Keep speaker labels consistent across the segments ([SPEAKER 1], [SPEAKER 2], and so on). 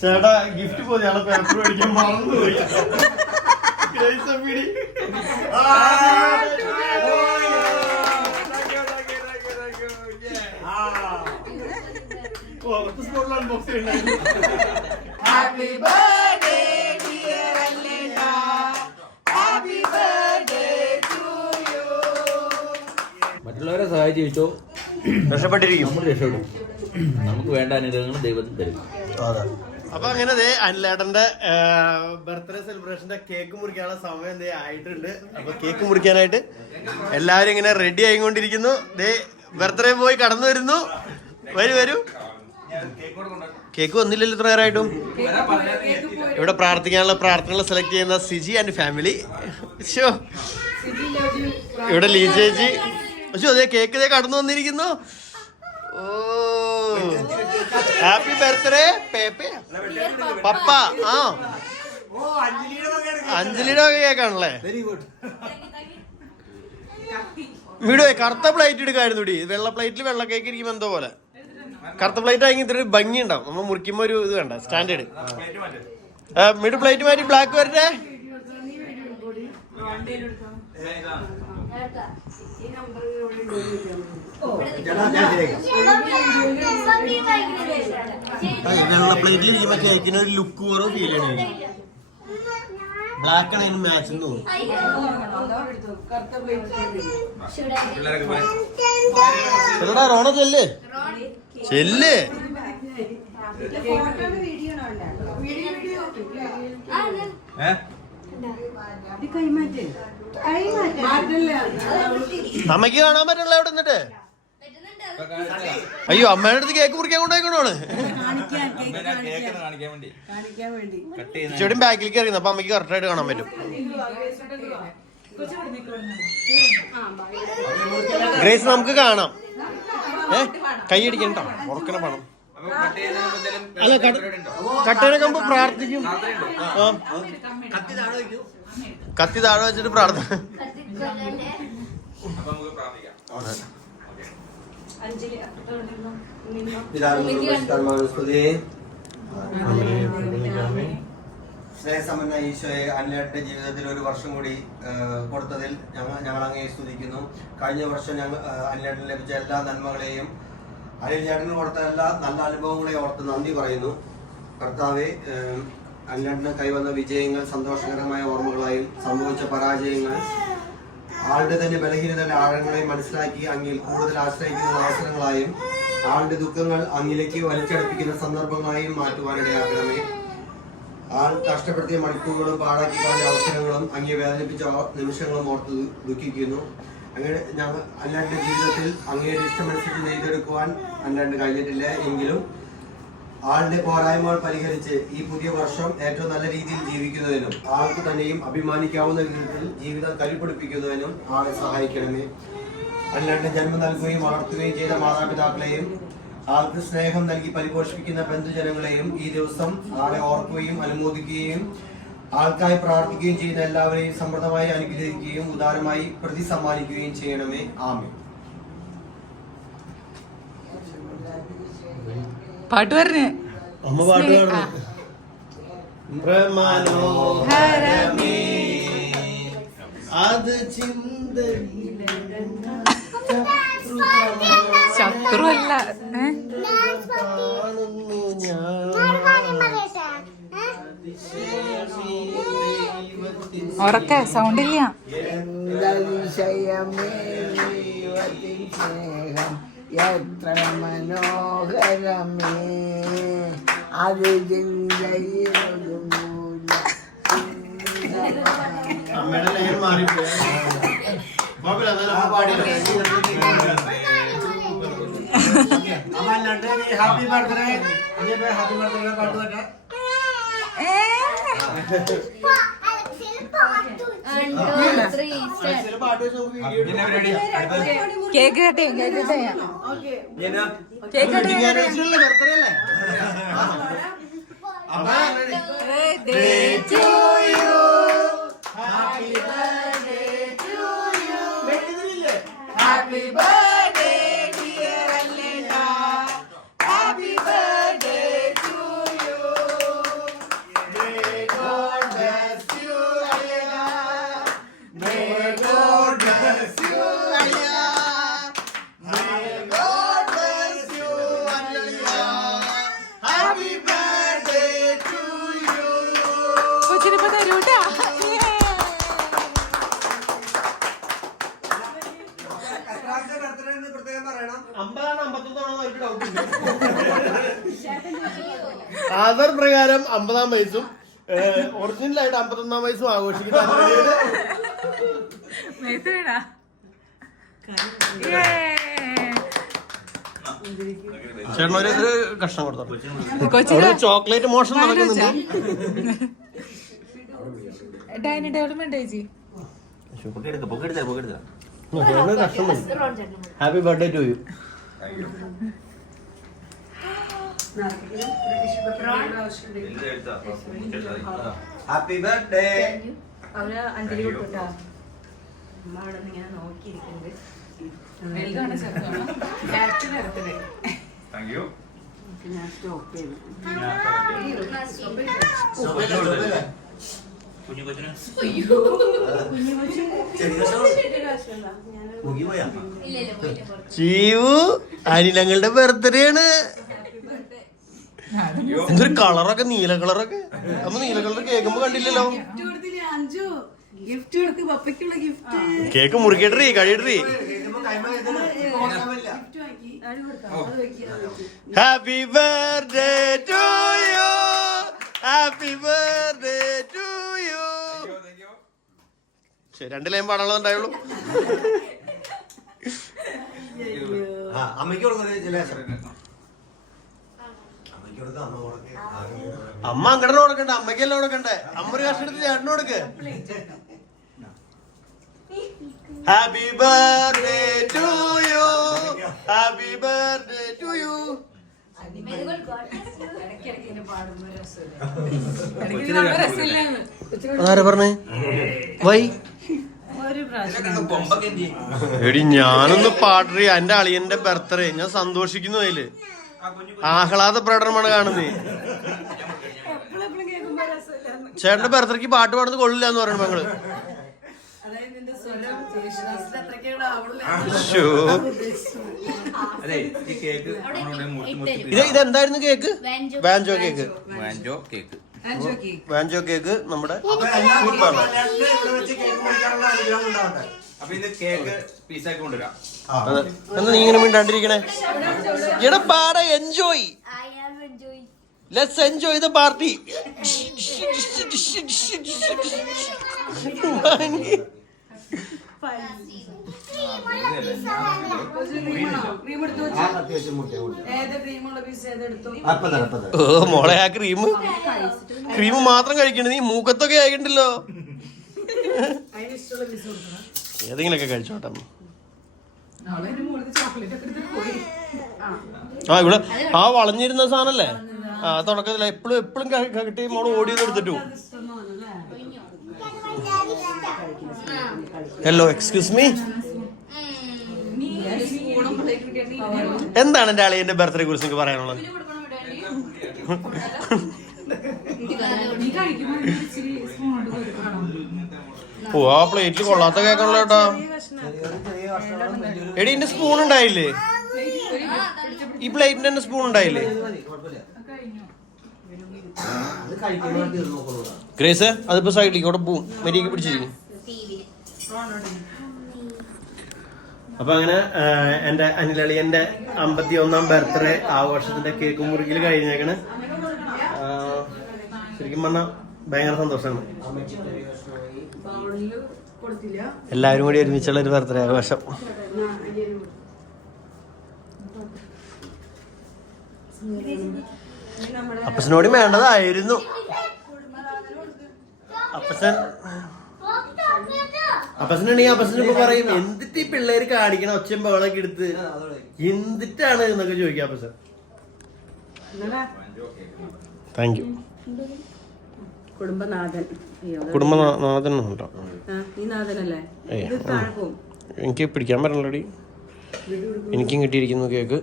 [SPEAKER 1] ചേട്ടാ ഗിഫ്റ്റ് പോയി. ഞങ്ങളെ പേപ്പർ മേടിക്കാൻ മറന്നുപോയി. ഓ, ഒറ്റ spot ൽ unbox ചെയ്യണ്ടായിരുന്നു.
[SPEAKER 2] മറ്റുള്ളവരെ സഹായിച്ച്? ചോദിച്ചോ
[SPEAKER 1] രക്ഷപ്പെട്ടിരിക്കും.
[SPEAKER 2] നമ്മൾ രക്ഷപ്പെടും. നമുക്ക് വേണ്ട അനുഗ്രഹങ്ങൾ ദൈവത്തിൽ തരും.
[SPEAKER 1] അപ്പൊ അങ്ങനെ ദേ അനിലേട്ടന്റെ ബർത്ത്ഡേ സെലിബ്രേഷന്റെ കേക്ക് മുറിക്കാനുള്ള സമയം ദേ ആയിട്ടുണ്ട്. അപ്പൊ കേക്ക് മുറിക്കാനായിട്ട് എല്ലാരും ഇങ്ങനെ റെഡി ആയിക്കൊണ്ടിരിക്കുന്നു. ദേ ബർത്ത്ഡേ പോയി കടന്നു വരുന്നു. വരൂ വരൂ. കേക്ക് വന്നില്ലല്ലോ ഇത്ര നേരമായിട്ടും. ഇവിടെ പ്രാർത്ഥിക്കാനുള്ള പ്രാർത്ഥനകൾ സെലക്ട് ചെയ്യുന്ന സിജി ആൻഡ് ഫാമിലി ഷോ ഇവിടെ ലീജേജി അതെ കേക്ക് ദേ കടന്നു വന്നിരിക്കുന്നു. ഓ. ഹാപ്പി ബർത്ത്ഡേ പേപ്പ പപ്പ ആ. അഞ്ജലിയുടെ വക കേക്കാണല്ലേ വീട് കറുത്ത പ്ലേറ്റ് എടുക്കായിരുന്നു ഇടി വെള്ള പ്ലേറ്റിൽ വെള്ള കേക്ക് ഇരിക്കുമ്പോ എന്തോ പോലെ. കറുത്ത പ്ലേറ്റ് ആയെങ്കിൽ ഇത്ര ഭംഗി ഉണ്ടാവും. നമ്മൾ മുറിക്കുമ്പോ ഒരു ഇത് വേണ്ട സ്റ്റാൻഡേർഡ് മിഡ് പ്ലേറ്റ് മാറ്റി ബ്ലാക്ക് വരട്ടെ? വെള്ള പ്ലേറ്റിൽ ഇരിക്കുമ്പോ കേക്കിന് ഒരു ലുക്ക് കുറവ് ഫീൽ ചെയ്യണേ ബ്ലാക്ക് ആണ് അതിന് മാച്ച് എന്ന് തോന്നുന്നു. റോണ ചെല്ലേ. ചെല്ല്. അമ്മയ്ക്ക് കാണാൻ പറ്റില്ല അവിടെ നിന്നിട്ട്. അയ്യോ അമ്മയുടെ അടുത്ത് കേക്ക് മുറിക്കാൻ കൊണ്ടുപോയിക്കണോണ്
[SPEAKER 2] കാണിക്കാൻ വേണ്ടി.
[SPEAKER 3] കാണിക്കാൻ വേണ്ടി.
[SPEAKER 2] കട്ട് ചെയ്യുന്ന
[SPEAKER 1] ഇച്ചിരി ബാക്കിലേക്ക് അറിയുന്നു അപ്പൊ അമ്മയ്ക്ക് കറക്റ്റ് ആയിട്ട് കാണാൻ പറ്റും. ഗ്രേസ് നമുക്ക് കാണാം. ഏ? കൈയടിക്കണ്ട ഉറക്കണ പണം
[SPEAKER 2] അപ്പൊ കട്ട് ചെയ്യുന്നതിന് മുമ്പ്
[SPEAKER 1] അല്ല കട്ടേനെ കമ്പ് പ്രാർത്ഥിക്കും. കത്തി താഴെ വെച്ചിട്ട് പ്രാർത്ഥന
[SPEAKER 2] അപ്പൊ നമുക്ക് പ്രാർത്ഥിക്കാം.
[SPEAKER 4] സ്നേഹസമ്പന്ന ഈശോയെ അനിലട്ടെ ജീവിതത്തിൽ ഒരു വർഷം കൂടി കൊടുത്തതിൽ ഞങ്ങൾ ഞങ്ങൾ അങ്ങേ സ്തുതിക്കുന്നു. കഴിഞ്ഞ വർഷം ഞങ്ങൾ അനിലേട്ടന് ലഭിച്ച എല്ലാ നന്മകളെയും അനിൽ ചേട്ടന് കൊടുത്ത എല്ലാ നല്ല അനുഭവങ്ങളെയും ഓർത്ത് നന്ദി പറയുന്നു. കർത്താവെ അനിലേട്ടന് കൈവന്ന വിജയങ്ങൾ സന്തോഷകരമായ ഓർമ്മകളായും സംഭവിച്ച പരാജയങ്ങൾ ആളുടെ തന്നെ ബലഹീനതയുടെ ആഴങ്ങളെ മനസ്സിലാക്കി അങ്ങിൽ കൂടുതൽ ആശ്രയിക്കുന്ന അവസരങ്ങളായും ആളുടെ ദുഃഖങ്ങൾ അങ്ങിലേക്ക് വലിച്ചടുപ്പിക്കുന്ന സന്ദർഭങ്ങളായും മാറ്റുവാനിടയാക്കണമേ ആൾ കഷ്ടപ്പെടുത്തിയ മണിക്കൂറുകളും പാഴാക്കി കളഞ്ഞ അവസരങ്ങളും അങ്ങേ വേദനിപ്പിച്ച നിമിഷങ്ങളും ഓർത്ത് ദുഃഖിക്കുന്നു. അങ്ങനെ ഞങ്ങൾ അല്ലാണ്ട് ജീവിതത്തിൽ അങ്ങയുടെ ഇഷ്ടമനുസരിച്ച് നെയ്തെടുക്കുവാൻ അല്ലാണ്ട് കഴിഞ്ഞിട്ടില്ല. എങ്കിലും ആളുടെ പോരായ്മകൾ പരിഹരിച്ച് ഈ പുതിയ വർഷം ഏറ്റവും നല്ല രീതിയിൽ ജീവിക്കുന്നതിനും ആൾക്ക് തന്നെയും അഭിമാനിക്കാവുന്ന വിധത്തിൽ ജീവിതം കരുപിടിപ്പിക്കുന്നതിനും ആളെ സഹായിക്കണമേ. അല്ലാണ്ട് ജന്മം നൽകുകയും വളർത്തുകയും ചെയ്ത മാതാപിതാക്കളെയും ആൾക്ക് സ്നേഹം നൽകി പരിപോഷിപ്പിക്കുന്ന ബന്ധുജനങ്ങളെയും ഈ ദിവസം ആളെ ഓർക്കുകയും അനുമോദിക്കുകയും ആൾക്കായി പ്രാർത്ഥിക്കുകയും ചെയ്യുന്ന എല്ലാവരെയും സമൃദ്ധമായി അനുഗ്രഹിക്കുകയും ഉദാരമായി പ്രതി സമ്മാനിക്കുകയും ചെയ്യണമേ ആമേ
[SPEAKER 3] പാട്ട് പറഞ്ഞേ
[SPEAKER 1] അമ്മ പാട്ട് പാടുന്നു. അത് ചിന്ത
[SPEAKER 3] ഉറക്കെ സൗണ്ട് ഇല്ല.
[SPEAKER 5] എത്ര മനോഹരമേ അത് ചിന്തയിലൊതുങ്ങൂല
[SPEAKER 1] അമ്മയുടെ ലഹരി മാറിപ്പോയി. കുഴപ്പമില്ല എന്നാലും അമ്മ പാടിയില്ല.
[SPEAKER 4] Happy birthday. ഹാപ്പി ബർത്ത്ഡേ പാട്ട് പറ്റാ
[SPEAKER 3] കേക്ക് കട്ട് ചെയ്യാം കേക്ക് കട്ട് ചെയ്യാം. കേക്ക് കട്ട് ചെയ്യാം
[SPEAKER 1] പ്രകാരം അമ്പതാം വയസ്സും ഒറിജിനൽ ആയിട്ട് അമ്പത്തൊന്നാം വയസ്സും ആഘോഷിക്കുന്ന കഷ്ണം കൊടുത്തോ ചോക്ലേറ്റ് മോഷണം നടക്കുന്നുണ്ട്
[SPEAKER 3] ഡൈനിങ് ചേച്ചി.
[SPEAKER 1] Happy birthday to you
[SPEAKER 4] happy birthday.
[SPEAKER 6] അവർ അഞ്ജലി കൊടുക്കട്ടാ അമ്മ അവിടെ നിന്ന് ഇങ്ങനെ നോക്കിയിരിക്കുന്നത്
[SPEAKER 2] താങ്ക് യു
[SPEAKER 6] ഞാൻ സ്റ്റോപ്പ് ചെയ്തു
[SPEAKER 1] ചീവു അനിലങ്ങളുടെ ബർത്ത്ഡേ ആണ്. എന്തൊരു കളറൊക്കെ നീല കളറൊക്കെ. അമ്മ നീല കളർ കേൾക്കുമ്പോ കണ്ടില്ലല്ലോ. കേക്ക്
[SPEAKER 6] അത് വെക്കുക
[SPEAKER 1] happy birthday to you happy birthday to you ശരി രണ്ട് ലൈൻ
[SPEAKER 4] അമ്മയ്ക്ക് കൊടുക്കുന്നത് ചില അമ്മയ്ക്ക് കൊടുക്കാം അമ്മ
[SPEAKER 1] അങ്ങടനെ കൊടുക്കണ്ട അമ്മയ്ക്കല്ല കൊടുക്കണ്ടേ? അമ്മ ഒരു കഷ്ണം എടുത്ത് ചേട്ടന് കൊടുക്ക്. Happy birthday to you happy birthday to you ആരാ പറഞ്ഞേ? വൈ. എടി ഞാനൊന്ന് പാട്ടറി എന്റെ അളിയന്റെ ബർത്ത്ഡേ ഞാൻ സന്തോഷിക്കുന്നു അതിൽ. ആഹ്ലാദ പ്രകടനമാണ് കാണുന്നത് ചേട്ടന്റെ ബർത്ത്ഡേക്ക് പാട്ട് പാടുന്നത് കൊള്ളില്ല എന്ന്
[SPEAKER 2] പറയണം ഞങ്ങൾ
[SPEAKER 1] ഇത് ഇതെന്തായിരുന്നു കേക്ക്? വാൻജോ കേക്ക്.
[SPEAKER 2] വാൻജോ കേക്ക്.
[SPEAKER 1] വാൻജോ കേക്ക്. നമ്മുടെ
[SPEAKER 4] ഉണ്ടാവട്ടെ
[SPEAKER 2] അപ്പൊ ഇത് കേക്ക് പീസാക്കി കൊണ്ടുവരാം.
[SPEAKER 1] എന്നാ നീ ഇങ്ങനെ മിണ്ടാണ്ടിരിക്കണേ? എടാ പാട enjoy
[SPEAKER 7] I am enjoying.
[SPEAKER 1] Let's enjoy the party ഓ മോളെ ആ ക്രീം ക്രീം മാത്രം കഴിക്കണേ. നീ മൂക്കത്തൊക്കെ ആയിക്കണ്ടല്ലോ ഏതെങ്കിലുമൊക്കെ കഴിച്ചോട്ടെ. ആ ഇവിടെ ആ വളഞ്ഞിരുന്ന സാധനല്ലേ? ആ തുടക്കത്തില്ല എപ്പോഴും എപ്പോഴും കിട്ടി മോൾ ഓടി എടുത്തിട്ടു. ഹലോ എക്സ്ക്യൂസ് മീ എന്താണ് എന്റെ അളിയന്റെ ബർത്ത്ഡേ കുറിച്ച് നിങ്ങൾക്ക് പറയാനുള്ളത്? ആ പ്ലേറ്റിൽ കൊള്ളാത്ത കേക്കാണല്ലോ കേട്ടോ എടി എന്റെ സ്പൂൺ ഉണ്ടായില്ലേ? ഈ പ്ലേറ്റിന്റെ തന്നെ സ്പൂൺ ഉണ്ടായില്ലേ? ഗ്രേസ് അതിപ്പോ സൈഡിലേക്ക് അവിടെ പോവും. മരിയൊക്കെ പിടിച്ചിരിക്കും അപ്പൊ അങ്ങനെ എന്റെ അനിലളിയന്റെ അമ്പത്തി ഒന്നാം ബർത്ത്ഡേ ആഘോഷത്തിന്റെ കേക്ക് മുറുകിൽ കഴിഞ്ഞേക്കണ്. ശരിക്കും പറഞ്ഞ ഭയങ്കര സന്തോഷമാണ് എല്ലാവരും കൂടി ഒരുമിച്ചുള്ള ഒരു ബർത്ത്ഡേ ആഘോഷം. അപ്പച്ചനോട് വേണ്ടതായിരുന്നു. അപ്പച്ചൻ അപ്പച്ചനാണെങ്കിൽ അപ്പച്ചൻ ഇപ്പൊ പറയും എന്തിട്ട് ഈ പിള്ളേര് കാണിക്കണം ഒച്ചയും ബഹളൊക്കെ എടുത്ത്? എന്തിട്ടാണ് എന്നൊക്കെ ചോദിക്കാം അപ്പച്ചൻ. Thank you
[SPEAKER 6] കുടുംബനാഥൻ. ആ, ഈ നാഥനല്ലേ?
[SPEAKER 1] എനിക്ക് പിടിക്കാൻ പറ്റണല്ലോടി എനിക്കും കിട്ടിയിരിക്കുന്നു കേക്ക്.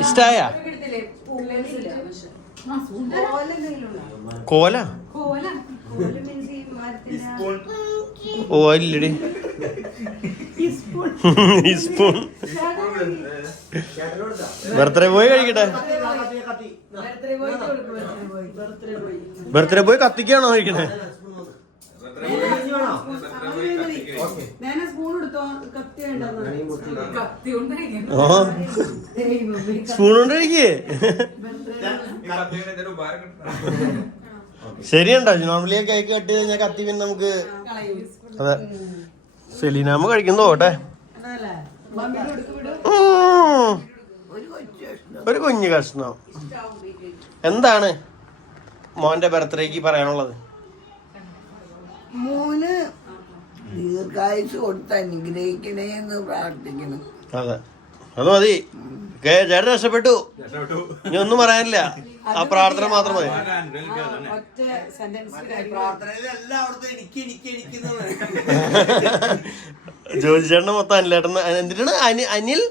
[SPEAKER 1] ഇഷ്ടായ? കോല. ഓ ഇല്ലടി ഈ സ്പൂൺ ബർത്ത്ഡേ പോയി കഴിക്കട്ടെ
[SPEAKER 6] ബർത്ത്ഡേ ബോയ്ക്ക് കൊടുക്കും birthday boy birthday boy
[SPEAKER 1] birthday പോയി കത്തിക്കാണോ കഴിക്കണേ?
[SPEAKER 6] സ്പൂൺ
[SPEAKER 3] കൊണ്ട്
[SPEAKER 1] കഴിക്കേ? ശരിയുണ്ടോ. നോർമലി കേക്ക് കട്ട് ചെയ്ത് കഴിഞ്ഞാൽ കത്തി പിന്നെ നമുക്ക് അതെ. സെലീനാമ്മ കഴിക്കുന്നു പോട്ടെ. ഒരു കുഞ്ഞു കഷ്ണം. എന്താണ് മോന്റെ ബർത്ത്ഡേക്ക് പറയാനുള്ളത്?
[SPEAKER 5] മോന് ദീർഘായുസ് കൊടുത്ത് അനുഗ്രഹിക്കണേ എന്ന് പ്രാർത്ഥിക്കണം
[SPEAKER 1] അതെ. അത് മതി. ചേട്ടൻ രക്ഷപ്പെട്ടു. ഇനി ഒന്നും പറയാനില്ല. ആ പ്രാർത്ഥന മാത്രം മതി. ജോജി ചേട്ടന് മൊത്തം അനിൽ അനിലേട്ടൻ എന്തിനാണ്? അനി അനിൽ?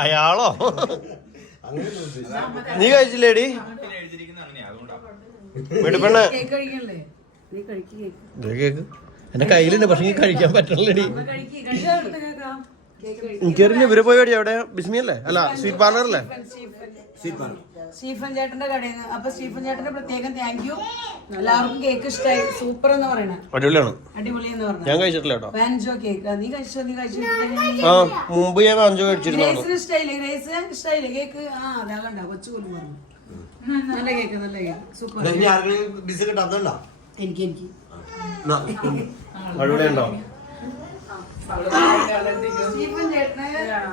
[SPEAKER 1] അയാളോ? നീ കഴിച്ചില്ലേടി? വീട്ടുപെണ്ണ്
[SPEAKER 6] കേക്ക് കഴിക്കണല്ലേ? നീ കഴിക്ക് കേക്ക്
[SPEAKER 1] ദേ കേക്ക് എന്റെ കയ്യിലുണ്ട് പക്ഷെ നീ കഴിക്കാൻ പറ്റണില്ലടി. എനിക്കറിയില്ല ഇവർ പോയി എവിടെ അവിടെ? ബിസ്മിയല്ലേ? അല്ല സ്വീറ്റ് പാർലർ അല്ലേ
[SPEAKER 6] സ്റ്റീഫൻ സ്റ്റീഫൻ ചേട്ടന്റെ കടയിൽ നിന്ന്. അപ്പൊ സ്റ്റീഫൻ ചേട്ടന്റെ പ്രത്യേകം താങ്ക് യു എല്ലാവർക്കും കേക്ക് ഇഷ്ടമായി സൂപ്പർ എന്ന് പറയണ.
[SPEAKER 1] അടിപൊളിയാണ്.
[SPEAKER 6] അടിപൊളി എന്ന് പറഞ്ഞു
[SPEAKER 1] ഞാൻ കഴിച്ചിട്ടില്ല കേട്ടോ.
[SPEAKER 6] വാൻജോ കേക്ക് നീ കഴിച്ചോ? നീ കഴിച്ചോ?
[SPEAKER 1] ആ മുമ്പ് ഞാൻ അഞ്ചു കഴിച്ചിരുന്നു
[SPEAKER 6] ഗ്രേസിന് ഇഷ്ടായില്ലേ? ഗ്രേസ് ഇഷ്ടമായില്ലേ കേക്ക് ആ അതാ കണ്ട കൊച്ചു പോലും പറഞ്ഞു. നല്ല കേക്ക് നല്ല കേക്ക് സൂപ്പർ എനിക്ക് എനിക്ക്.
[SPEAKER 1] അടിപൊളിയുണ്ടോ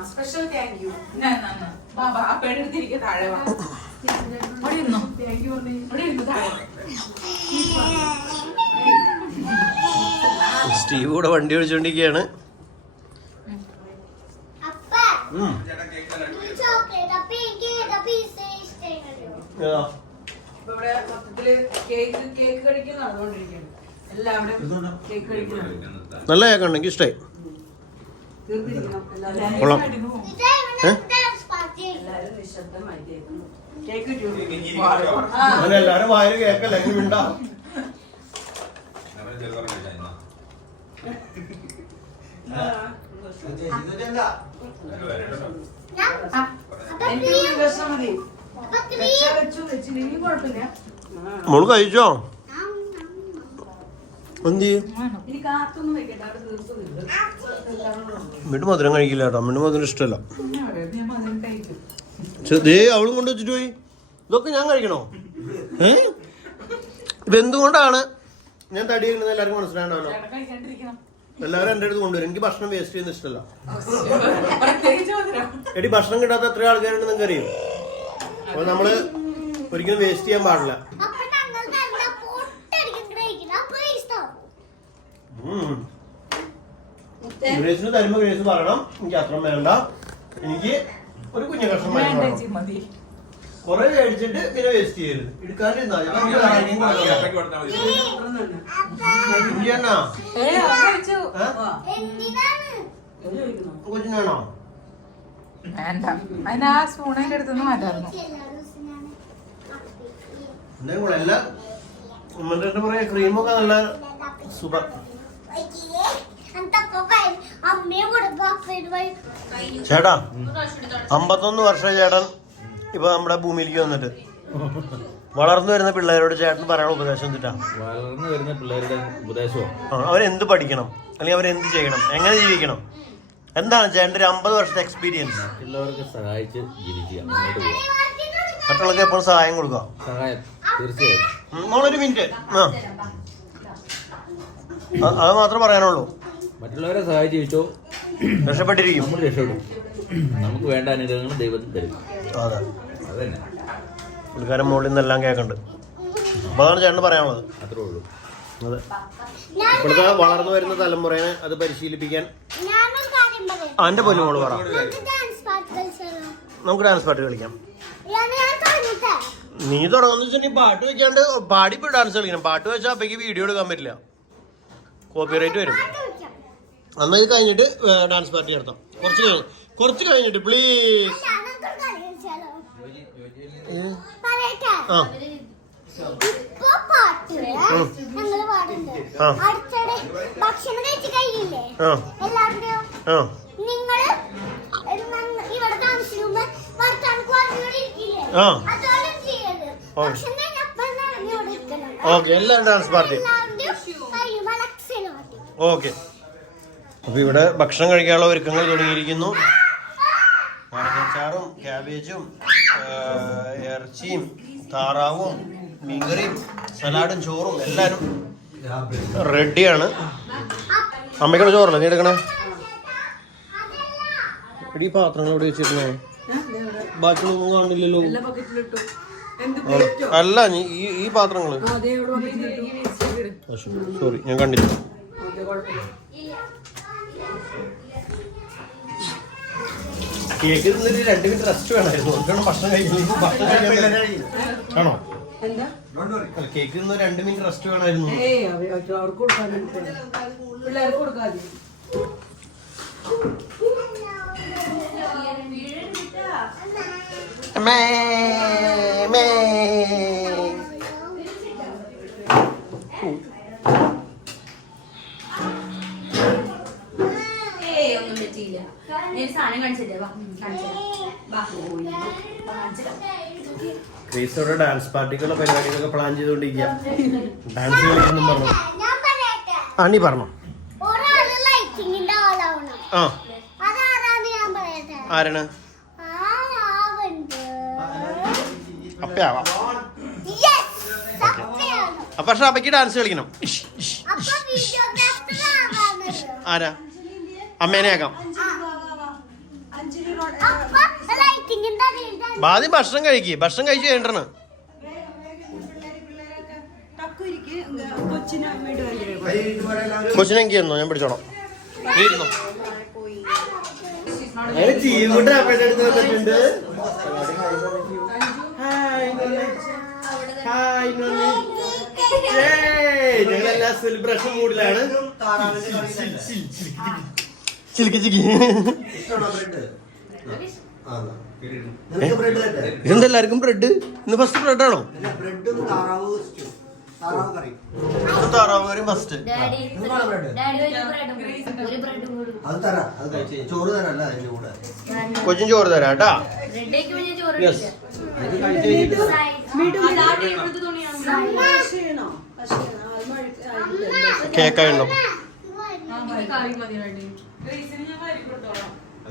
[SPEAKER 6] സ്പെഷ്യൽ താങ്ക് യു
[SPEAKER 3] ബാബാ ആ പേടെടുത്തിരിക്കുക താഴെ വാ. അവിടെ ഇരുന്നോ? അവിടെ ഇരുന്നു താഴെ
[SPEAKER 1] സ്റ്റീവ് കൂടെ വണ്ടി ഓടിച്ചോണ്ടിരിക്കുകയാണ്
[SPEAKER 6] ഇവിടെ മൊത്തത്തിൽ കേക്ക് കേക്ക് എല്ലാവരും കേക്ക് കഴിക്കുന്നു
[SPEAKER 1] നല്ല കേക്ക് ഇഷ്ടമായി
[SPEAKER 6] എല്ലാവരും
[SPEAKER 1] കൊള്ളാം. എല്ലാരും വായന കേക്കല്ലേ? ഉണ്ടാ.
[SPEAKER 7] ഞാൻ അപ്പൊ
[SPEAKER 1] അമ്മയുടെ മധുരം കഴിക്കില്ല കേട്ടോ. അമ്മയുടെ മധുരം ഇഷ്ടമല്ല. ദേ അവളും കൊണ്ട് വെച്ചിട്ട് പോയി. ഇതൊക്കെ ഞാൻ കഴിക്കണോ? ഏ? ഇതെന്തുകൊണ്ടാണ് ഞാൻ തടി കഴിക്കുന്നത് എല്ലാവർക്കും
[SPEAKER 3] കഴിക്കാണ്ടിരിക്കണം
[SPEAKER 1] എല്ലാവരും എന്റെ അടുത്ത് കൊണ്ടുവരും. എനിക്ക് ഭക്ഷണം വേസ്റ്റ് ചെയ്യുന്ന ഇഷ്ടമല്ല. എടി ഭക്ഷണം കിട്ടാത്ത എത്ര ആൾക്കാരുണ്ടെന്ന് നിങ്ങൾക്ക് അറിയും അപ്പൊ നമ്മൾ ഒരിക്കലും വേസ്റ്റ് ചെയ്യാൻ പാടില്ല
[SPEAKER 7] അപ്പൊ ഞങ്ങൾ നല്ല പൊട്ടടിക്കും കഴിക്കണം അപ്പൊ ഇഷ്ടമാവും
[SPEAKER 1] ഉം. ഗ്രേസിന് തരുമ്പോ ഗ്രേസ് പറയണം എനിക്ക് അത്ര വേണ്ട. എനിക്ക് ഒരു കുഞ്ഞു കഷ്ണം മതി. കുറെ കഴിച്ചിട്ട് പിന്നെ വേസ്റ്റ് ചെയ്യരുത്. എടുക്കാണ്ടിരുന്നാ മതി. അപ്പൊ നമുക്ക് വേറെ ആരെങ്കിലും കൊടുക്കാം. ഇഞ്ചി എണ്ണ?
[SPEAKER 3] ഏ അത് കഴിച്ചു.
[SPEAKER 1] ഏ?
[SPEAKER 7] എന്തിനാണ്?
[SPEAKER 1] കൊച്ചിന് വേണോ
[SPEAKER 3] വേണ്ട. അതിന് ആ സ്പൂൺ അടുത്തുനിന്ന് മാറ്റായിരുന്നു
[SPEAKER 7] എല്ലാ ദിവസവും ഞാൻ
[SPEAKER 1] എന്തായാലും ക്രീമൊക്കെ നല്ല സൂപ്പർ ചേട്ടാ അമ്പത്തൊന്ന് വർഷം ചേട്ടൻ ഇപ്പൊ നമ്മുടെ ഭൂമിയിലേക്ക് വന്നിട്ട്. വളർന്നു വരുന്ന പിള്ളേരോട് ചേട്ടൻ പറയാനുള്ള ഉപദേശം എന്തിട്ടാ?
[SPEAKER 2] വളർന്നു വരുന്ന പിള്ളേരുടെ
[SPEAKER 1] ഉപദേശമോ? അവരെന്ത് പഠിക്കണം? അല്ലെങ്കിൽ അവരെന്ത് ചെയ്യണം? എങ്ങനെ ജീവിക്കണം? എന്താണ് ചേട്ടന്റെ ഒരു അമ്പത് വർഷത്തെ എക്സ്പീരിയൻസ്
[SPEAKER 2] മറ്റുള്ളവർക്ക് സഹായിച്ച് ജീവിക്കുക മുന്നോട്ട് പോവുക.
[SPEAKER 1] മറ്റുള്ളവർക്ക് എപ്പോഴും സഹായം കൊടുക്കുക
[SPEAKER 2] സഹായം തീർച്ചയായും.
[SPEAKER 1] ഉം, മോളൊരു മിനിറ്റ്. ആ. അത് മാത്രമേ പറയാനുള്ളൂ.
[SPEAKER 2] മറ്റുള്ളവരെ സഹായിച്ച് ചോദിച്ചോ
[SPEAKER 1] രക്ഷപ്പെട്ടിരിക്കും.
[SPEAKER 2] നമ്മൾ രക്ഷപ്പെടും. നമുക്ക് വേണ്ട അനുഗ്രഹങ്ങൾ ദൈവത്തിൽ തരും.
[SPEAKER 1] അതെ.
[SPEAKER 2] അതന്നെ. തന്നെ
[SPEAKER 1] പുള്ളിക്കാരൻ മുകളിൽ നിന്നെല്ലാം കേൾക്കുന്നുണ്ട് അപ്പൊ അതാണ് ചേട്ടൻ പറയാനുള്ളത്.
[SPEAKER 2] അത്രേ ഉള്ളൂ.
[SPEAKER 1] അതെ. ഇപ്പോഴത്തെ വളർന്നു വരുന്ന തലമുറയെ അത് പരിശീലിപ്പിക്കാൻ എന്റെ പൊന്നു മോൾ പറ.
[SPEAKER 7] നമുക്ക് ഡാൻസ് പാർട്ടി കളിച്ചാലോ?
[SPEAKER 1] നമുക്ക് ഡാൻസ് പാട്ട് കളിക്കാം. നീ തുടങ്ങുന്ന വെച്ചിട്ടുണ്ടെങ്കിൽ പാട്ട് വെച്ചാണ്ട് പാടിപ്പോ ഡാൻസ് കളിക്കണം. പാട്ട് വെച്ചാൽ അപ്പേക്ക് വീഡിയോ എടുക്കാൻ പറ്റില്ല. കോപ്പിറൈറ്റ് വരും. അന്ന് ഇത് കഴിഞ്ഞിട്ട് ഡാൻസ് പാർട്ടി നടത്താം. കുറച്ച് കഴിഞ്ഞ് കുറച്ച് കഴിഞ്ഞിട്ട് പ്ലീസ് ആ.
[SPEAKER 7] ഭക്ഷണം കഴിച്ച് കഴിയില്ലേ നിങ്ങൾ ഇവിടെ താമസിക്കുമ്പോ വർത്താനം ചെയ്യരുത്. ഭക്ഷണം
[SPEAKER 1] ഓക്കെ എല്ലാം ഡാൻസ് പാർട്ടി ഓക്കെ. അപ്പൊ ഇവിടെ ഭക്ഷണം കഴിക്കാനുള്ള ഒരുക്കങ്ങൾ തുടങ്ങിയിരിക്കുന്നു. നാരങ്ങച്ചാറും ക്യാബേജും ഇറച്ചിയും താറാവും മീൻകറിയും സലാഡും ചോറും എല്ലാരും റെഡിയാണ്. അമ്മയ്ക്കുള്ള ചോറല്ലേ നീ എടുക്കണേ? എടി പാത്രങ്ങൾ ഇവിടെ വെച്ചിരുന്നേ? ബാക്കിയൊന്നും കാണില്ലല്ലോ. അല്ല ഈ ഈ
[SPEAKER 6] പാത്രങ്ങൾ.
[SPEAKER 1] സോറി ഞാൻ കണ്ടില്ല. കേക്ക് തിന്നിട്ട് രണ്ട് മിനിറ്റ് റെസ്റ്റ് വേണമായിരുന്നു. അതുകൊണ്ട് ഭക്ഷണം കഴിക്കുന്നു ഭക്ഷണം കഴിക്കാൻ ആണോ?
[SPEAKER 6] എന്താ?
[SPEAKER 1] കേക്ക് തിന്ന് രണ്ട് മിനിറ്റ് റെസ്റ്റ് വേണമായിരുന്നു.
[SPEAKER 6] അവർക്ക് കൊടുക്കാൻ പിള്ളേർക്ക് കൊടുക്കാതെ
[SPEAKER 1] മേ, മേ.
[SPEAKER 8] ഞാൻ ഒരു സാധനം കാണിച്ചില്ലേ? വാ.
[SPEAKER 1] ക്രീസ്റ്റോടെ ഡാൻസ് പാർട്ടിക്കുള്ള പരിപാടികളൊക്കെ പ്ലാൻ ചെയ്തുകൊണ്ടിരിക്കുക ഡാൻസ് കളിക്കുന്നു പറഞ്ഞു.
[SPEAKER 7] ഞാൻ പറയട്ടെ?
[SPEAKER 1] ആ നീ പറഞ്ഞു. ആ.
[SPEAKER 7] അതാരാന്ന് ഞാൻ പറയട്ടെ?
[SPEAKER 1] ആരാണ്? അപ്പയാവാം. അപ്പൊ പക്ഷെ അപ്പയ്ക്ക് ഡാൻസ് കളിക്കണം. ആരാ? അമ്മേനെ ആക്കാം ആദ്യം ഭക്ഷണം കഴിക്കുക ഭക്ഷണം കഴിച്ച് കഴിഞ്ഞിട്ടാണ്. കൊച്ചിനെ എനിക്ക് തന്നോ? ഞാൻ പിടിച്ചോണം നീ ഇരുന്നോ ഞങ്ങളെല്ലാം സെലിബ്രേഷൻ മൂഡിലാണ് ചിലിക്ക് ചിക്കി ബ്രെഡ് ഫസ്റ്റ് ബ്രെഡ് ആണോ?
[SPEAKER 4] ഫസ്റ്റ് ബ്രെഡ് ആണോ താറാവ് കറി.
[SPEAKER 1] ഇന്ന് ഫസ്റ്റ്
[SPEAKER 8] ഡാഡി ഡാഡി ഒരു ബ്രെഡും ഒരു ബ്രെഡും കൂടി.
[SPEAKER 4] അത് തരാം അത് കഴിച്ച് ചോറ്
[SPEAKER 1] തരാം കേട്ടാ.
[SPEAKER 8] ബ്രെഡേക്ക് പിന്നെ ചോറ്
[SPEAKER 1] യെസ് കേക്കായുണ്ടോ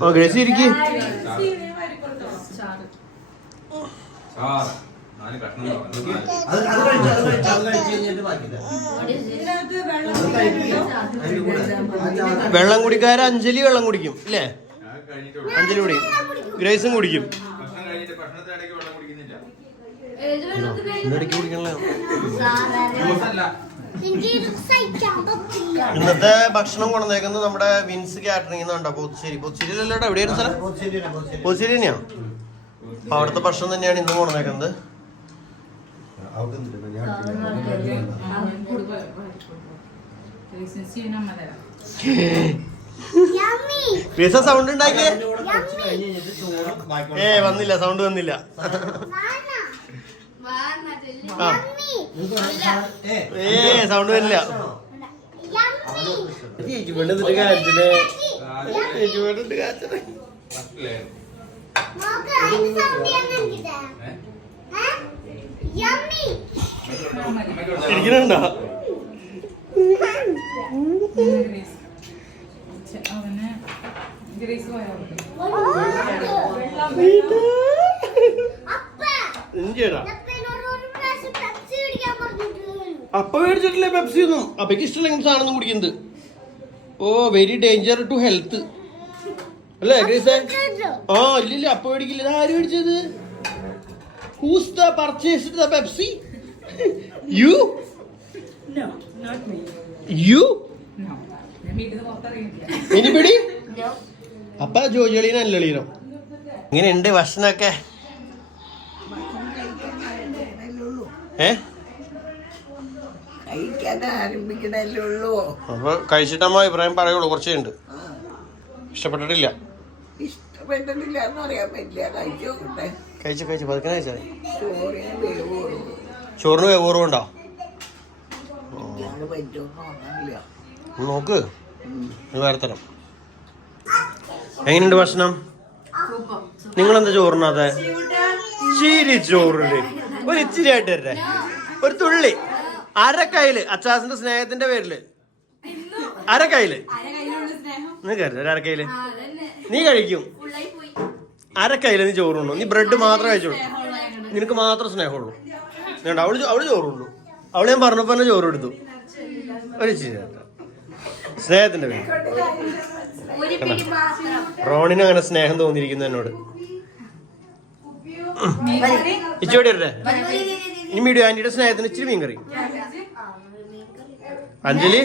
[SPEAKER 1] ആ ഗ്രേസി ഇരിക്കി.
[SPEAKER 2] ചാറ്. നാല് കഷ്ണം തുറന്നു.
[SPEAKER 4] അത് അത് കഴിച്ച് അത് കഴിച്ച് അത് കഴിച്ച്. കഴിഞ്ഞിട്ട് ബാക്കി തരാം അത് കഴിക്കില്ല അതിന്റെ കൂടെ ആ ചാറ്
[SPEAKER 1] വെള്ളം കുടിക്കാരെ അഞ്ജലി വെള്ളം കുടിക്കും ഇല്ലേ?
[SPEAKER 2] കഴിഞ്ഞിട്ട്
[SPEAKER 1] അഞ്ജലി കുടിക്കും. ഗ്രേസും കുടിക്കും.
[SPEAKER 2] ഭക്ഷണം കഴിഞ്ഞിട്ട് ഭക്ഷണത്തിന്റെ ഇടയ്ക്ക് വെള്ളം കുടിക്കുന്നില്ല?
[SPEAKER 1] ഇടയ്ക്ക് കുടിക്കണല്ലോ.
[SPEAKER 2] ജ്യൂസ് അല്ല.
[SPEAKER 7] എനിക്ക് ഇത് സഹിക്കാൻ പറ്റില്ല.
[SPEAKER 1] ഇന്നത്തെ ഭക്ഷണം കൊണ്ടുവന്നേക്കുന്നത് നമ്മുടെ വിൻസ് കാറ്ററിംഗ് എന്നുണ്ടോ പോത്തുശ്ശേരി. പോത്തുശ്ശേരിയിലല്ലോട്ടോ എവിടെയാണ് സ്ഥലം?
[SPEAKER 4] പോത്തിശ്ശേരിയാണ്, പോത്തിശ്ശേരി.
[SPEAKER 1] പോത്തുശ്ശേരി തന്നെയാ അപ്പൊ അവിടുത്തെ ഭക്ഷണം തന്നെയാണ് ഇന്ന് കൊണ്ടുവന്നേക്കുന്നത് സൗണ്ട് ഉണ്ടാക്കിയേ ഏ വന്നില്ല സൗണ്ട് വന്നില്ല?
[SPEAKER 4] ഏ,
[SPEAKER 1] സൗണ്ട് വരില്ല! ചേച്ചി പെണ്ണെന്നിട്ട് കാര്യത്തിൽ ചേച്ചി ഇരിക്കണുണ്ടോ
[SPEAKER 3] അവന് ഗ്രേസ് പോയാ.
[SPEAKER 7] അപ്പ
[SPEAKER 1] മേടിച്ചിട്ടില്ലേ പെപ്സി ഒന്നും? അപ്പയ്ക്ക് ഇഷ്ടമില്ലെങ്കിൽ സാധനം കുടിക്കുന്നത് ഓ വെരി ഡേഞ്ചർ ടു ഹെൽത്ത് അല്ലേ ഗ്രീസേ? ആ ഇല്ലില്ല അപ്പ മേടിക്കില്ല. ഇത് ആര് മേടിച്ചത്? Who's the purchase the Pepsi you. You എനിപ്പിടി അപ്പ ജോജളീനോ അല്ലളീനോ ഇങ്ങനെയുണ്ട് ഭക്ഷണമൊക്കെ. ഏ? കഴിച്ചിട്ടമ്മ അഭിപ്രായം പറയുള്ളൂ കുറച്ചേ ഉണ്ട്. ഇഷ്ടപ്പെട്ടിട്ടില്ല.
[SPEAKER 5] ഇഷ്ടപ്പെട്ടിട്ടില്ല എന്ന് പറയാൻ പറ്റില്ല. കഴിച്ചു? നോക്കട്ടെ
[SPEAKER 1] കഴിച്ചു കഴിച്ചു. പതുക്കെ കഴിച്ചാൽ
[SPEAKER 5] ചോറിന് വേവ്
[SPEAKER 1] ചോറിന് വേവൂറുണ്ടോ
[SPEAKER 5] ഇയാൾ
[SPEAKER 1] നോക്ക്. വേറെ തരം എങ്ങനെയുണ്ട് ഭക്ഷണം? നിങ്ങളെന്താ ചോറിനകത്തെ? ചീരി ചോറിൽ. ഒരു ഇച്ചിരി ആയിട്ട് വരട്ടെ. ഒരു തുള്ളി. അരക്കയിൽ അച്ചാസിന്റെ സ്നേഹത്തിന്റെ പേരിൽ. അരക്കയിൽ
[SPEAKER 8] ആരെ കയ്യിലുള്ള സ്നേഹം.
[SPEAKER 1] നീ കരുത
[SPEAKER 8] അരക്കയിൽ
[SPEAKER 1] നീ കഴിക്കും.
[SPEAKER 8] ഫുള്ളായി പോയി
[SPEAKER 1] അരക്കയിൽ നീ ചോറുണ്ടോ നീ ബ്രെഡ് മാത്രം കഴിച്ചോളൂ. നിനക്ക് മാത്രം സ്നേഹമുള്ളൂ. വേണ്ട അവൾ അവൾ ചോറുള്ളൂ അവൾ ഞാൻ പറഞ്ഞപ്പോ തന്നെ ചോറ് എടുത്തു ഒരു സ്നേഹത്തിന്റെ പേര്. റോണിന് അങ്ങനെ സ്നേഹം തോന്നിയിരിക്കുന്നു എന്നോട്. ഇച്ചോടി വരട്ടെ. ഇനി മീഡിയോ ആന്റിയുടെ സ്നേഹത്തിന് ഇച്ചിരി മീൻ കറി അഞ്ജലി?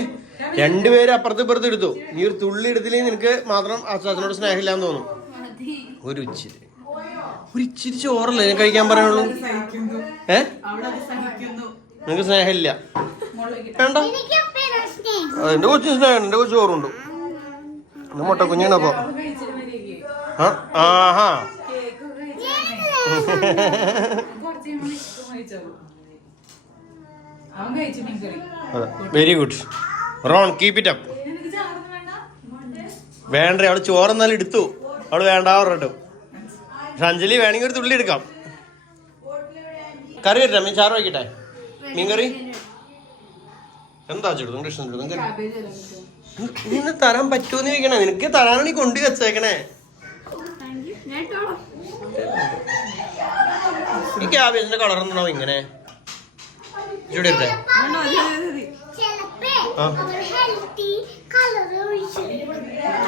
[SPEAKER 1] രണ്ടുപേരും അപ്പുറത്ത് ഇപ്പുറത്ത് എടുത്തു. നീ ഒരു തുള്ളി എടുത്തില്ലെങ്കിൽ നിനക്ക് മാത്രം അച്ഛനോട് സ്നേഹമില്ലാന്ന് തോന്നും ഒരു ഇച്ചിരി. ഒരു ഇച്ചിരി ചോറല്ലേ ഞാൻ കഴിക്കാൻ പറയുള്ളൂ? ഏ? നിനക്ക് സ്നേഹമില്ല. വേണ്ട. എന്റെ കൊച്ചിന് സ്നേഹം എന്റെ കൊച്ചു ചോറുണ്ട്. എന്റെ മുട്ട കുഞ്ഞാണ് അപ്പൊ. ആഹാ. Very good Ron keep it up
[SPEAKER 3] വേണ്ട
[SPEAKER 1] അവിടെ അവൾ ചോറെന്നാലും എടുത്തു. അവൾ വേണ്ട പറഞ്ഞു പക്ഷെ അഞ്ജലി വേണമെങ്കിൽ ഒരു തുള്ളി എടുക്കാം. കറി വരട്ടെ മീൻ ചാറ് വയ്ക്കട്ടെ മീൻ കറി? എന്താ ചെടുത്തും കൃഷ്ണൻ ചെടുത്തും നിന്ന് തരാൻ പറ്റുമെന്ന് ചോദിക്കണേ. നിനക്ക് തരാനാണ് ഈ കൊണ്ടു വെച്ചേക്കണേ. ഈ ക്യാബേജിന്റെ കളർ എന്താണോ ഇങ്ങനെ? ഇവിടെ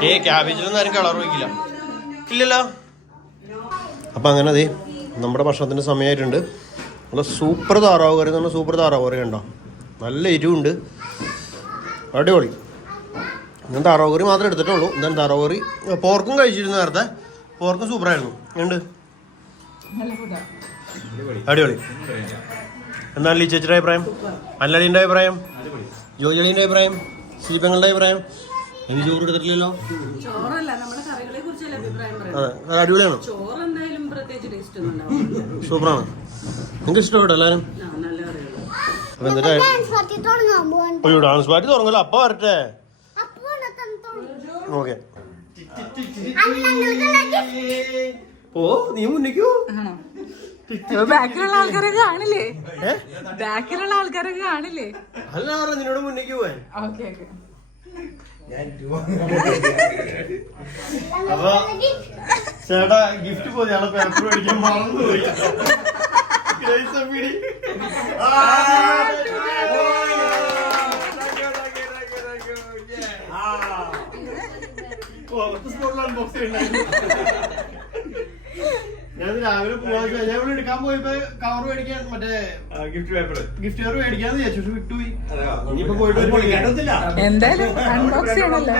[SPEAKER 1] ഏ ക്യാബേജിലൊന്നും ആരും കളർ ഒഴിക്കില്ല. ഇല്ലല്ലോ. അപ്പം അങ്ങനെ അതെ നമ്മുടെ ഭക്ഷണത്തിന്റെ സമയമായിട്ടുണ്ട് നല്ല സൂപ്പർ താറാവ് കറി എന്ന് പറഞ്ഞാൽ സൂപ്പർ താറാവ് കറി കണ്ടോ? നല്ല എരിവുണ്ട്. അടിപൊളി. ഞാൻ താറാവ് കറി മാത്രമേ എടുത്തിട്ടുള്ളൂ. ഞാൻ താറാവ് കറി പോർക്കും കഴിച്ചിരുന്നു നേരത്തെ. പോർക്കും സൂപ്പറായിരുന്നു ഉണ്ട് അടിപൊളി. എന്താണ് ലീ ചേച്ചിയുടെ അഭിപ്രായം? അല്ലാലിന്റെ അഭിപ്രായം? ജോജളീന്റെ അഭിപ്രായം? ശില്പങ്ങളുടെ അഭിപ്രായം? എനിക്ക് ചോറ് എടുത്തിട്ടില്ലല്ലോ?
[SPEAKER 6] ചോറല്ല നമ്മുടെ കറികളെ കുറിച്ചല്ലേ അഭിപ്രായം പറയുന്നത്.
[SPEAKER 1] അതെ അത് അടിപൊളിയാണ്.
[SPEAKER 6] ചോറ് എന്തായാലും പ്രത്യേകിച്ച് ടേസ്റ്റ് ഒന്നും
[SPEAKER 1] സൂപ്പറാണ്. നിങ്ങൾക്ക് ഇഷ്ടപ്പെട്ടോ എല്ലാവരും?
[SPEAKER 6] ആ, നല്ല കറികൾ.
[SPEAKER 1] അപ്പൊ
[SPEAKER 7] ഡാൻസ് പാർട്ടി
[SPEAKER 1] തുടങ്ങല്ലോ അപ്പൊ വരട്ടെ. ഓക്കെ. ഓ നീ മുന്നിക്കൂ.
[SPEAKER 3] ബാക്കിലുള്ള ആൾക്കാരെ കാണില്ലേ? ബാക്കിലുള്ള ആൾക്കാരെ കാണില്ലേ?
[SPEAKER 1] അല്ല നിന്നോട് മുന്നിക്ക് പോവാൻ?
[SPEAKER 3] Okay okay.
[SPEAKER 1] അപ്പൊ ചേട്ടാ ഗിഫ്റ്റ് പോയി. ഞങ്ങളെ പേപ്പർ മേടിക്കാൻ മറന്നുപോയി ഓ, ൽ unbox ചെയ്യണ്ടായിരുന്നു. ഞാൻ രാവിലെ പോവാൻ ഞാൻ ഇവിടെ എടുക്കാൻ പോയപ്പോ കവർ മേടിക്കാൻ മറ്റേ
[SPEAKER 2] ഗിഫ്റ്റ് പേപ്പർ
[SPEAKER 1] ഗിഫ്റ്റ് കവർ മേടിക്കാന്ന് വിചാരിച്ചു പക്ഷെ വിട്ടുപോയി. ഇനിയിപ്പോ പോയിട്ട്.
[SPEAKER 3] എന്തായാലും അൺബോക്സ് ചെയ്യണല്ലോ.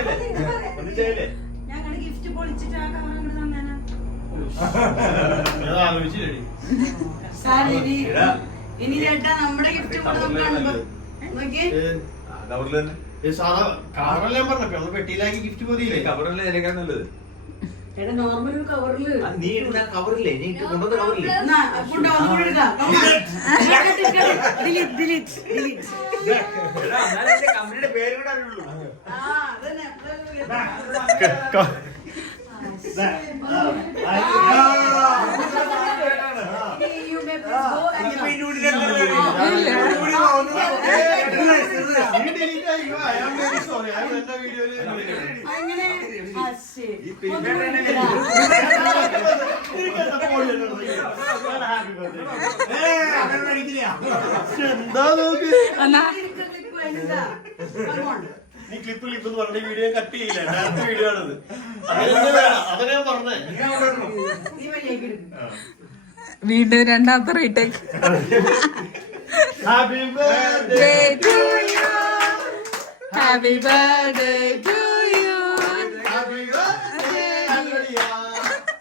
[SPEAKER 6] ഇനി ഇനി ചേട്ടാ നമ്മുടെ ഗിഫ്റ്റ്
[SPEAKER 1] സാധാ കവറെല്ലാം പറഞ്ഞപ്പോ പെട്ടിയിലാക്കി ഗിഫ്റ്റ് പോതിയില്ലേ?
[SPEAKER 2] കവറിൽ അതിനേക്കാൾ നല്ലത്?
[SPEAKER 6] നോർമൽ കവറിൽ
[SPEAKER 2] ആ, നീ ഇടുന്ന കവറില്ലേ നീ കൊണ്ടുവന്ന കവറില്ലേ കമ്പനിയുടെ പേര് കൂടെ അറിയുള്ളൂ
[SPEAKER 6] ആ അതന്നെ അങ്ങനെ.
[SPEAKER 1] എന്താ നോക്ക്. നീ ക്ലിപ്പ് ക്ലിപ്പ് എന്ന്? പറഞ്ഞ വീഡിയോ കട്ട് ചെയ്യില്ല. ഡാൻസ് വീഡിയോ ആണത്. അതന്നെ ഞാൻ പറഞ്ഞേ.
[SPEAKER 3] വീണ്ടും രണ്ടാമത്തെ retake.
[SPEAKER 1] Happy birthday
[SPEAKER 3] happy birthday to you
[SPEAKER 1] happy birthday to you. To birthday,
[SPEAKER 2] thank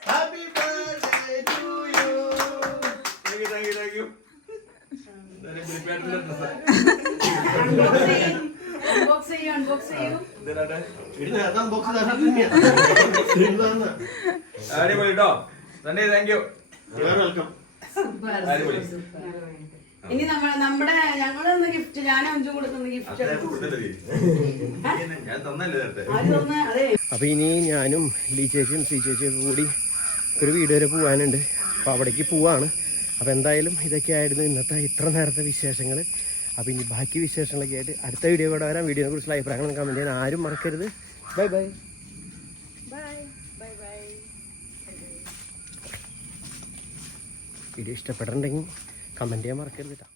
[SPEAKER 2] Happy birthday
[SPEAKER 6] to you. Thank you,
[SPEAKER 1] thank you, thank you.
[SPEAKER 2] അടിപൊളി കേട്ടോ നന്ദി താങ്ക് യു
[SPEAKER 1] വെൽക്കം
[SPEAKER 2] അടിപൊളി
[SPEAKER 6] ഇനി നമ്മൾ നമ്മുടെ ഞങ്ങൾ തന്ന ഗിഫ്റ്റ് ഞാൻ അഞ്ചു കൊടുക്കുന്ന ഗിഫ്റ്റ് അപ്പൊ അതെ.
[SPEAKER 1] അപ്പോൾ ഇനി ഞാനും ലീ ചേച്ചിയും സി കൂടി ഒരു വീട് വരെ പോകാനുണ്ട് അപ്പൊ അവിടേക്ക് പോവാണ്. അപ്പൊ എന്തായാലും ഇതൊക്കെ ആയിരുന്നു ഇന്നത്തെ ഇത്ര നേരത്തെ വിശേഷങ്ങൾ അപ്പൊ ഇനി ബാക്കി വിശേഷങ്ങളൊക്കെ ആയിട്ട് അടുത്ത വീഡിയോ കൂടെ വരാം. വീഡിയോനെ കുറിച്ചുള്ള അഭിപ്രായങ്ങൾ കമന്റ് ചെയ്യാൻ ആരും മറക്കരുത്. ബൈ ബൈ വീഡിയോ ഇഷ്ടപ്പെട്ടിട്ടുണ്ടെങ്കിൽ കമന്റ് ചെയ്യാൻ മറക്കരുത് കേട്ടോ